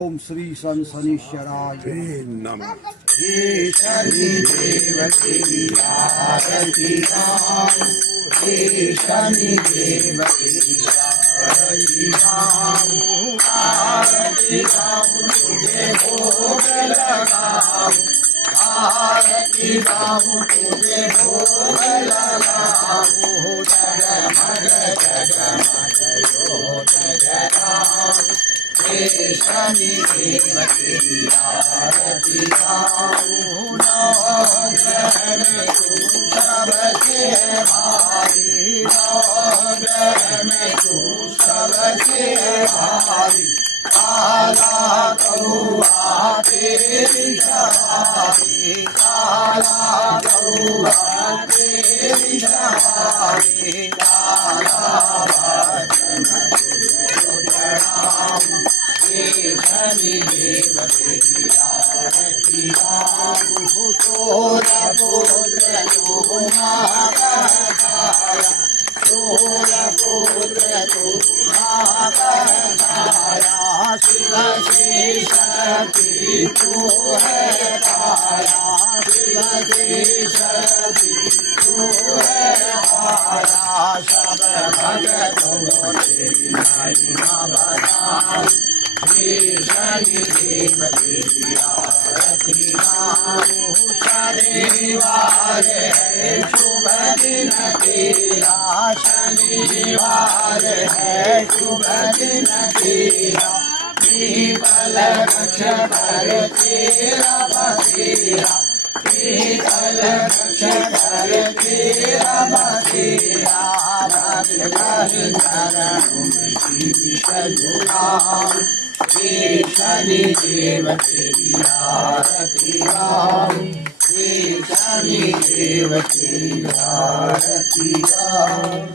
ओम श्री सन शनीश्वराय नमः। हे शनि देवते आरती गाओ, हे शनि देवते आरती गाओ, आरती गाओ तुझे भोग लगाओ, आरती गाओ तुझे भोग लगाओ, जगमग जगमग ज्योत जलाओ, हे शनि देवते आरती गाओ, नौ ग्रह में तू सबसे भारी, नौ ग्रह में तू सबसे भारी, काला कौआ तेरी सवारी, काला कौआ तेरी सवारी, काला वचन तुझे प्रणाम, हे शनि देवते आरती गाओ, सूर्यपुत्र तू महाकाया, सूर्यपुत्र तू महाकाया, शिव से शक्ति तू है पाया, शिव से शक्ति तू है पाया, सब भगतों तेरी महिमा बताओ, हे शनि देवते आरती गाओ, शनिवार है शुभ दिन तेरा, शनिवार है शुभ दिन तेरा, पीपल वृक्ष पर तेरा बसेरा, पीपल वृक्ष पर तेरा बसेरा, भक्त कर चरणों में शीश झुकाओ, हे शनि देवते आरती गाओ, हे शनि देवते आरती गाओ।